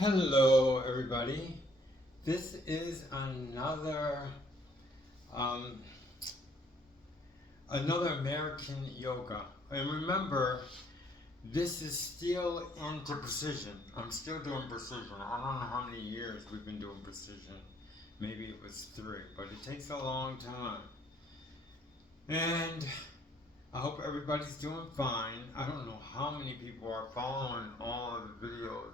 Hello, everybody. This is um, another American yoga, and remember, this is still into precision. I'm still doing precision. I don't know how many years we've been doing precision. Maybe it was 3, but it takes a long time. And I hope everybody's doing fine. I don't know how many people are following all of the videos.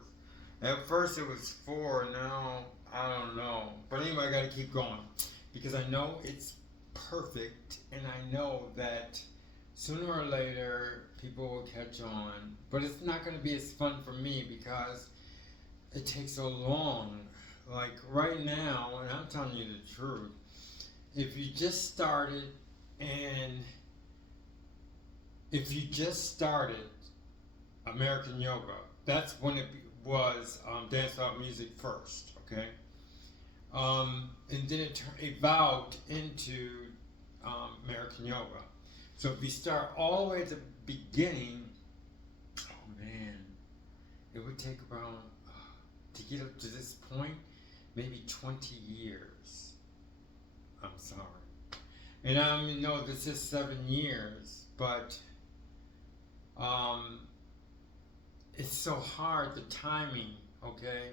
At first it was 4, now I don't know. But anyway, I gotta keep going because I know it's perfect and I know that sooner or later people will catch on. But it's not gonna be as fun for me because it takes so long. Like right now, and I'm telling you the truth, if you just started and if you just started American yoga, that's when it was dance without music first, okay? And then it evolved into American yoga. So if you start all the way at the beginning, oh man, it would take around, to get up to this point, maybe 20 years. I'm sorry. And I know this is 7 years, but um, it's so hard, the timing, okay?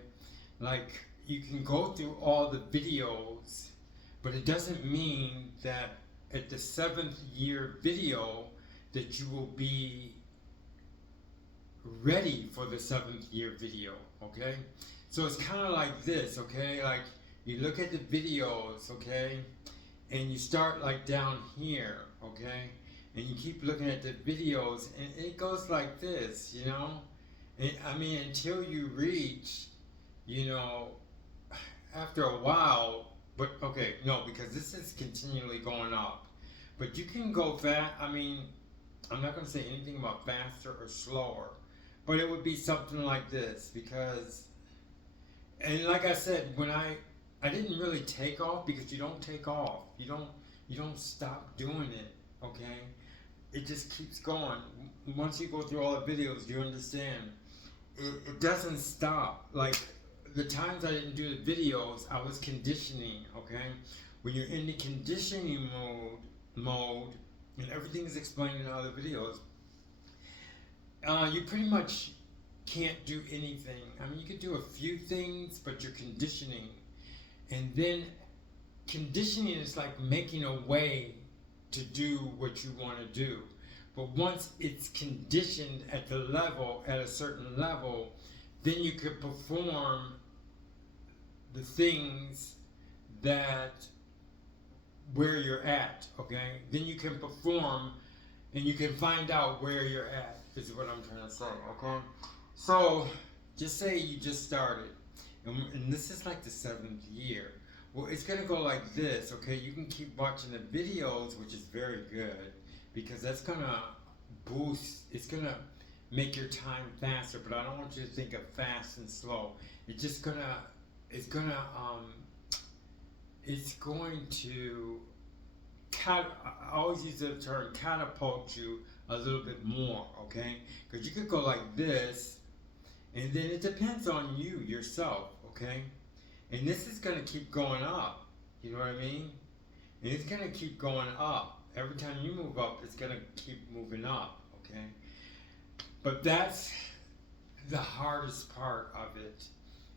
Like, you can go through all the videos, but it doesn't mean that at the 7th year video that you will be ready for the 7th year video, okay? So it's kind of like this, okay? Like, you look at the videos, okay? And you start like down here, okay? And you keep looking at the videos, and it goes like this, you know? And, I mean, until you reach, you know, after a while, but okay, no, because this is continually going up. But you can go fast. I mean, I'm not going to say anything about faster or slower, but it would be something like this because, and like I said, when I didn't really take off because you don't take off. You don't stop doing it, okay? It just keeps going. Once you go through all the videos, you understand. It doesn't stop. Like the times I didn't do the videos, I was conditioning, okay? When you're in the conditioning mode, and everything is explained in other videos, you pretty much can't do anything. I mean, you could do a few things, but you're conditioning. And then conditioning is like making a way to do what you want to do. But once it's conditioned at a certain level, then you could perform the things that where you're at, okay? Then you can perform and you can find out where you're at, is what I'm trying to say, okay? So, just say you just started, and this is like the 7th year. Well, it's gonna go like this, okay? You can keep watching the videos, which is very good, because that's gonna it's gonna make your time faster, but I don't want you to think of fast and slow. It's gonna, it's going to, I always use the term catapult you a little bit more, okay? Because you could go like this, and then it depends on you, yourself, okay? And this is going to keep going up, you know what I mean? And it's going to keep going up. Every time you move up, it's going to keep moving up, okay? But that's the hardest part of it,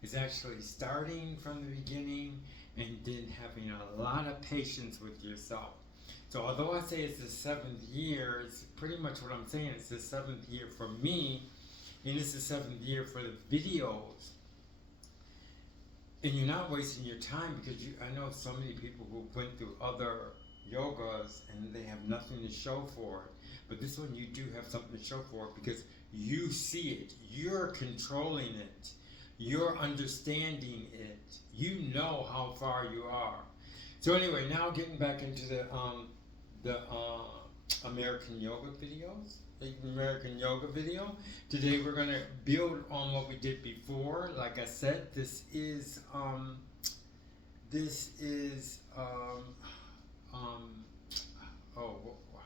is actually starting from the beginning and then having a lot of patience with yourself. So although I say it's the 7th year, it's pretty much what I'm saying. It's the 7th year for me, and it's the 7th year for the videos. And you're not wasting your time because I know so many people who went through other yogas and they have nothing to show for it. But this one you do have something to show for it because you see it. You're controlling it. You're understanding it. You know how far you are. So anyway, now getting back into the American yoga videos. The American yoga video. Today we're gonna build on what we did before. Like I said, this is oh,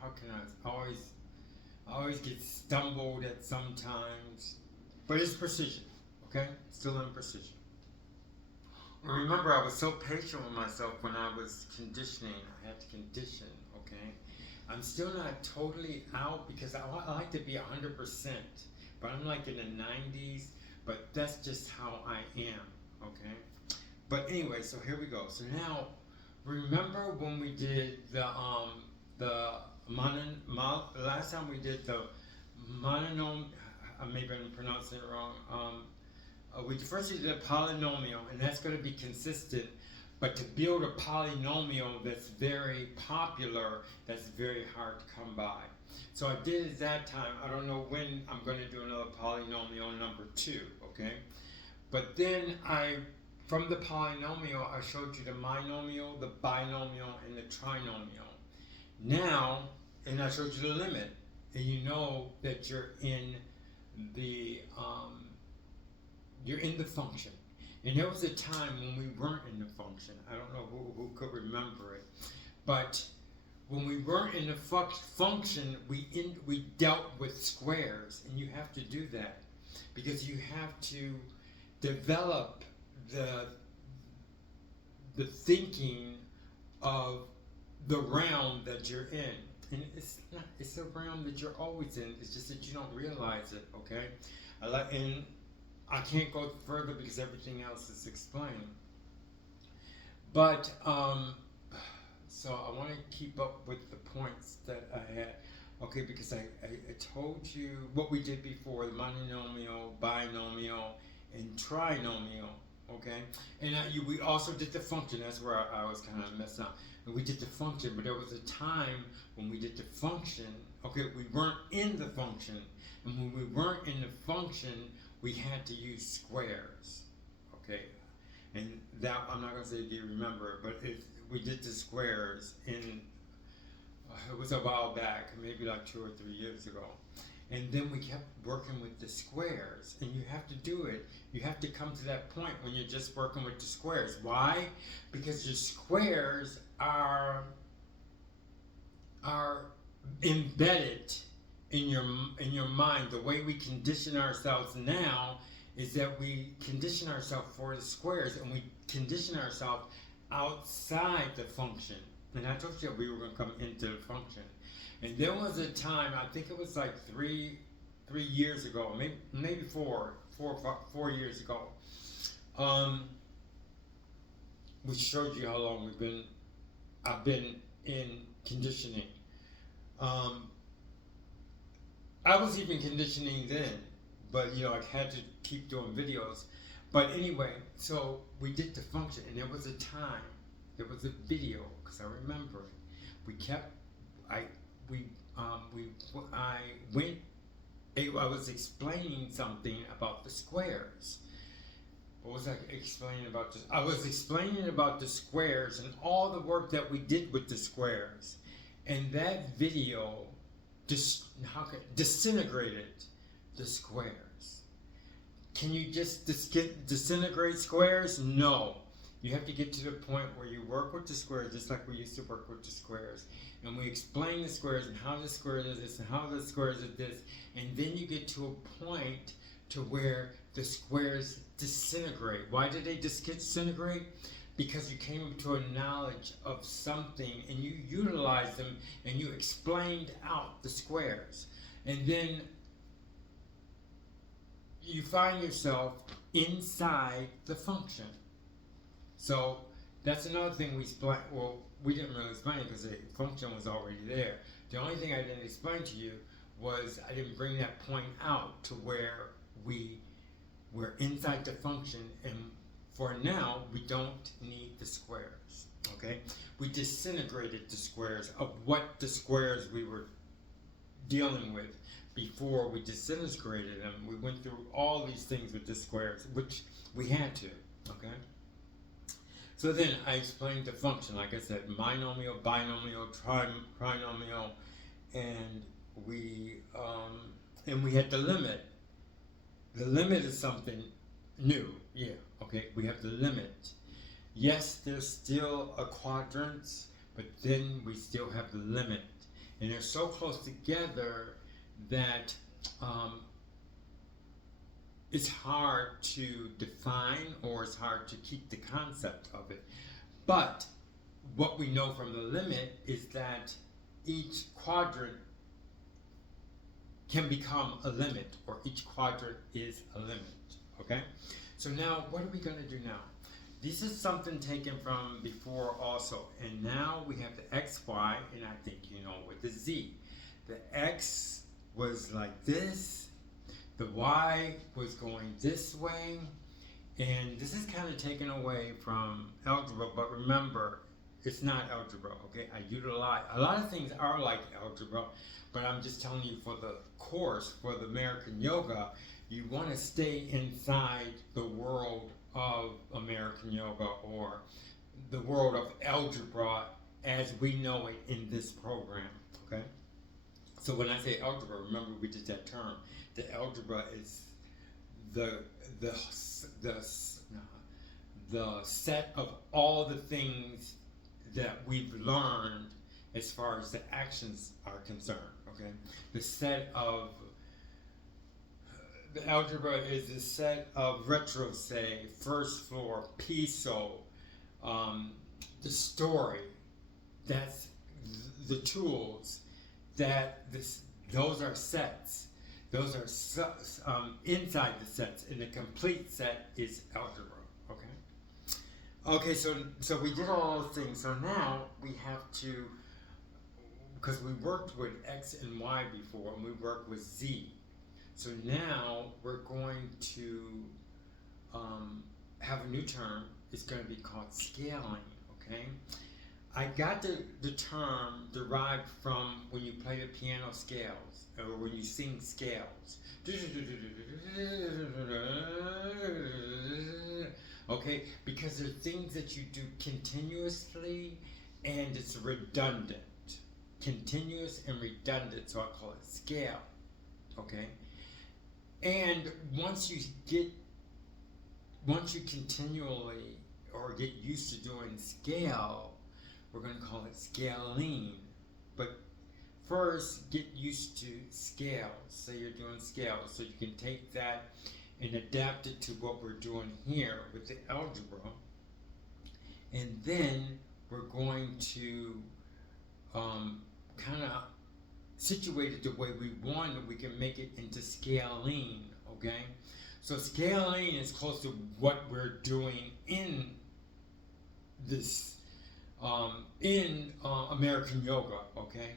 how can I always get stumbled at sometimes, but it's precision, Okay? Still in precision. Remember, I was so patient with myself when I was conditioning. I had to condition, okay? I'm still not totally out because I like to be 100%, but I'm like in the 90s, but that's just how I am, okay? But anyway, so here we go. So now, remember when we did the last time we did the mononomial, maybe I'm pronouncing it wrong, we first did a polynomial, and that's going to be consistent. But to build a polynomial that's very popular, that's very hard to come by. So I did it that time. I don't know when I'm going to do another polynomial number 2, okay? But then from the polynomial, I showed you the monomial, the binomial, and the trinomial. Now, and I showed you the limit, and you know that you're in the function. And there was a time when we weren't in the function. I don't know who could remember it, but when we weren't in the function, we dealt with squares, and you have to do that because you have to develop the thinking of the realm that you're in. And it's a realm that you're always in. It's just that you don't realize it, okay? And I can't go further because everything else is explained. But, so I want to keep up with the points that I had. Okay, because I told you what we did before, the monomial, binomial, and trinomial, okay? And we also did the function. That's where I was kind of messed up. And we did the function, but there was a time when we did the function, okay, we weren't in the function. And when we weren't in the function, we had to use squares, okay? And that, I'm not going to say do you remember, but we did the squares in, it was a while back, maybe like 2 or 3 years ago. And then we kept working with the squares, and you have to do it. You have to come to that point when you're just working with the squares. Why? Because your squares are embedded in your mind. The way we condition ourselves now is that we condition ourselves for the squares, and we condition ourselves outside the function. And I told you we were going to come into the function. And there was a time, I think it was like 3 years ago, maybe 4 years ago. We showed you how long I've been in conditioning. I was even conditioning then, but I had to keep doing videos. But anyway, so we did the function, and there was a time, there was a video, because I remember it. I was explaining something about the squares. What was I explaining about this? I was explaining about the squares and all the work that we did with the squares. And that video disintegrated the squares. Can you just disintegrate squares? No. You have to get to the point where you work with the squares just like we used to work with the squares. And we explain the squares and how the squares is this and how the squares is this. And then you get to a point to where the squares disintegrate. Why did they disintegrate? Because you came to a knowledge of something and you utilized them and you explained out the squares. And then you find yourself inside the function. So that's another thing we explained. Well, we didn't really explain it because the function was already there. The only thing I didn't explain to you was I didn't bring that point out to where we were inside the function, and for now we don't need the squares. Okay, we disintegrated the squares of what the squares we were dealing with before we disintegrated them. We went through all these things with the squares, which we had to. Okay. So then I explained the function, like I said, monomial, binomial, trinomial, and we had the limit. The limit is something new, yeah, okay, we have the limit. Yes, there's still a quadrant, but then we still have the limit. And they're so close together that, it's hard to define, or it's hard to keep the concept of it. But what we know from the limit is that each quadrant can become a limit, or each quadrant is a limit. Okay? So now, what are we going to do now? This is something taken from before also. And now we have the xy, and I think you know with the z. The x was like this, the y was going this way, and this is kind of taken away from algebra, but remember, it's not algebra, okay? I utilize, a lot of things are like algebra, but I'm just telling you for the course, for the American Yoga, you want to stay inside the world of American Yoga, or the world of algebra as we know it in this program, okay? So when I say algebra, remember we did that term. The algebra is the set of all the things that we've learned as far as the actions are concerned. Okay, the set of the algebra is the set of retro say, first floor, piso, the story. That's the tools. Those are sets. Those are inside the sets, and the complete set is algebra. Okay. Okay. So we did all those things. So now we have to, because we worked with x and y before, and we worked with z. So now we're going to have a new term. It's going to be called scaling. Okay. I got the term derived from when you play the piano scales, or when you sing scales. Okay, because they're things that you do continuously and it's redundant. Continuous and redundant, so I call it scale. Okay? And once you continually or get used to doing scale, we're going to call it scaling. But first, get used to scales. Say you're doing scales, so you can take that and adapt it to what we're doing here with the algebra. And then we're going to kind of situate it the way we want it. We can make it into scaling, okay? So scaling is close to what we're doing in this American Yoga, okay?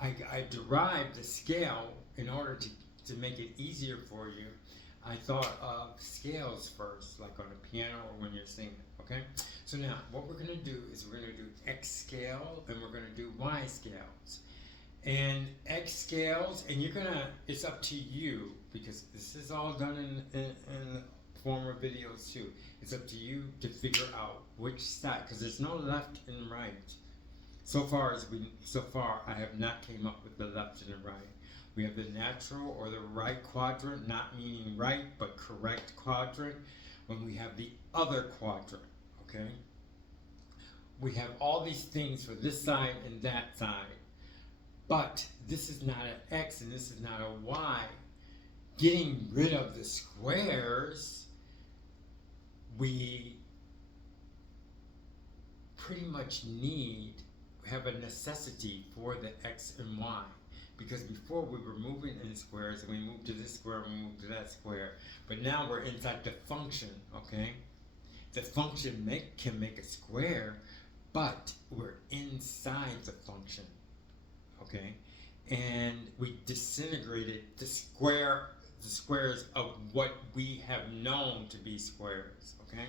I derived the scale in order to make it easier for you. I thought of scales first, like on a piano or when you're singing, okay? So now, what we're going to do is we're going to do X scale and we're going to do Y scales. And X scales, and you're going to, it's up to you, because this is all done in former videos too. It's up to you to figure out which side, because there's no left and right. So far, I have not came up with the left and the right. We have the natural or the right quadrant, not meaning right, but correct quadrant. When we have the other quadrant, okay? We have all these things for this side and that side. But this is not an X and this is not a Y. Getting rid of the squares, we pretty much have a necessity for the X and Y. Because before we were moving in squares, and we moved to this square, we moved to that square. But now we're inside the function, okay? The function can make a square, but we're inside the function, okay? And we disintegrated the squares of what we have known to be squares, okay?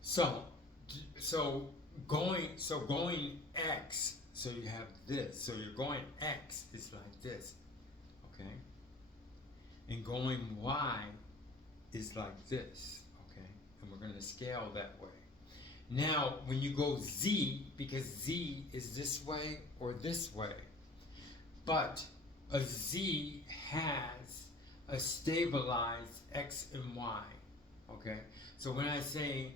So going X, so you have this. So you're going X is like this, okay? And going Y is like this, okay? And we're going to scale that way. Now, when you go Z, because Z is this way or this way, but a Z has a stabilized X and Y, okay? So when I say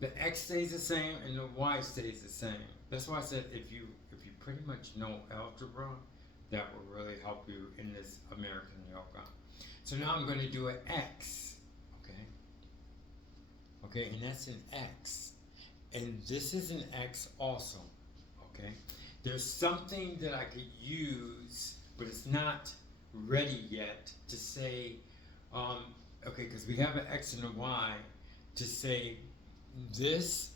the X stays the same and the Y stays the same, that's why I said if you pretty much know algebra, that will really help you in this American Yoga. So now I'm going to do an X. okay, and that's an X. And this is an X also, okay? There's something that I could use, but it's not ready yet to say, okay, because we have an X and a Y, to say this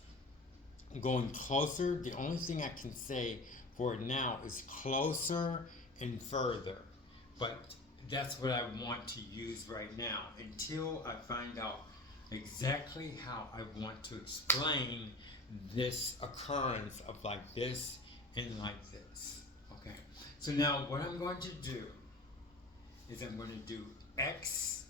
going closer. The only thing I can say for it now is closer and further. But that's what I want to use right now until I find out exactly how I want to explain this occurrence of like this and like this. Okay, so now what I'm going to do is I'm going to do X,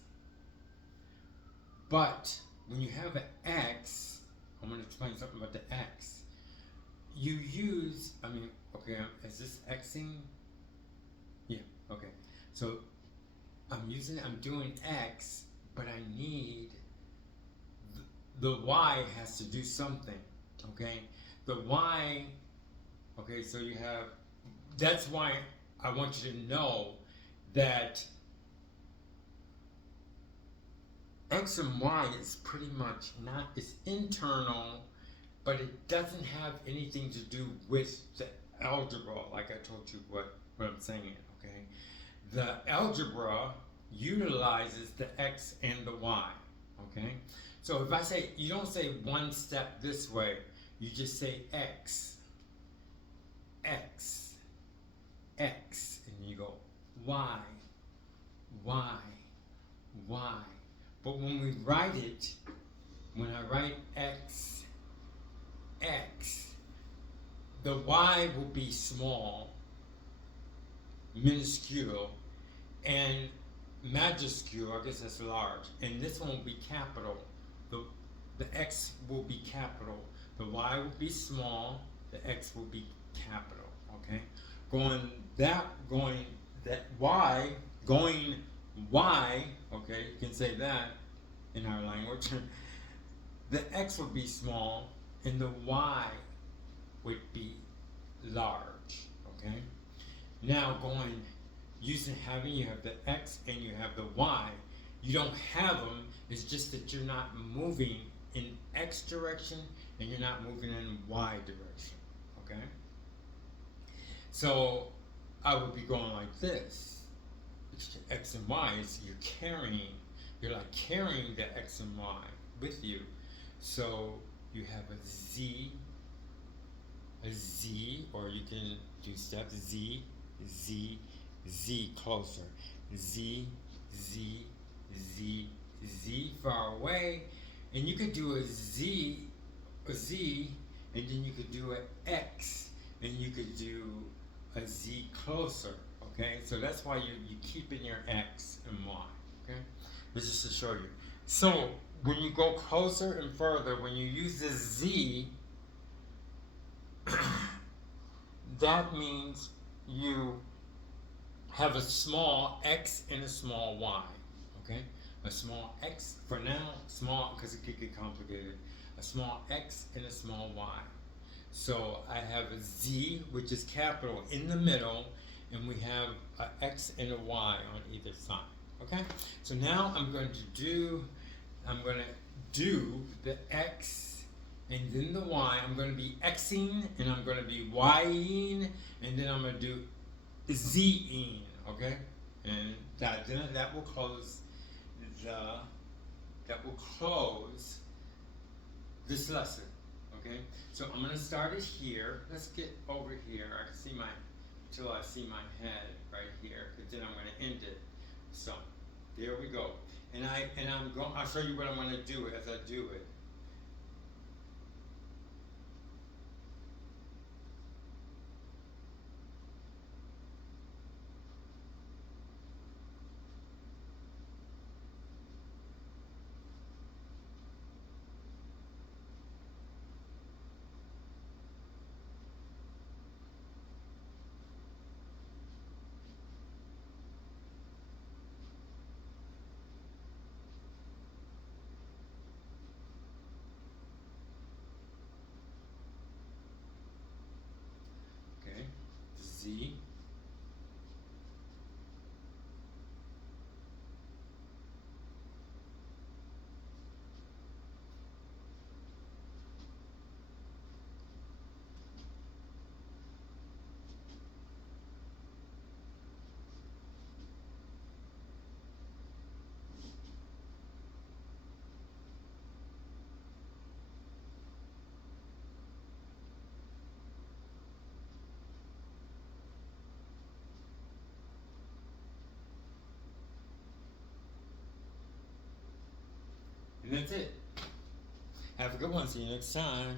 but when you have an X, I'm going to explain something about the X. You use, okay, is this Xing? Yeah, okay. So I'm doing X, but I need, the Y has to do something, okay? The Y, okay, so you have, that's why I want you to know that X and Y is pretty much not, it's internal, but it doesn't have anything to do with the algebra, like I told you what I'm saying, okay? The algebra utilizes the X and the Y, okay? So if I say, you don't say one step this way, you just say X, X, X, and you go Y, Y, Y. But when we write it, when I write X, X, the Y will be small, minuscule, and majuscule, I guess that's large, and this one will be capital. The X will be capital, the Y will be small, the X will be capital, okay? Going that Y, going Y, okay, you can say that in our language, the X would be small and the Y would be large, okay? Now going, having, you have the X and you have the Y. You don't have them, it's just that you're not moving in X direction and you're not moving in Y direction, okay? So I would be going like this. X and Y is you're like carrying the X and Y with you. So you have a Z, or you can do steps Z, Z, Z closer, Z, Z, Z, Z far away, and you could do a Z, and then you could do an X, and you could do a Z closer, okay? So that's why you keep in your X and Y, okay? This is to show you. So when you go closer and further, when you use this Z, that means you have a small X and a small Y, okay? A small X, for now, small, because it could get complicated. A small X and a small Y. So I have a Z, which is capital, in the middle, and we have an X and a Y on either side, okay? So now I'm going to do the X and then the Y. I'm going to be Xing and I'm going to be Ying, and then I'm going to do Zing, okay? And that will close this lesson, okay? So I'm going to start it here. Let's get over here. I can see till I see my head right here, because then I'm going to end it. So there we go. And I'll show you what I'm going to do as I do it. And that's it. Have a good one. See you next time.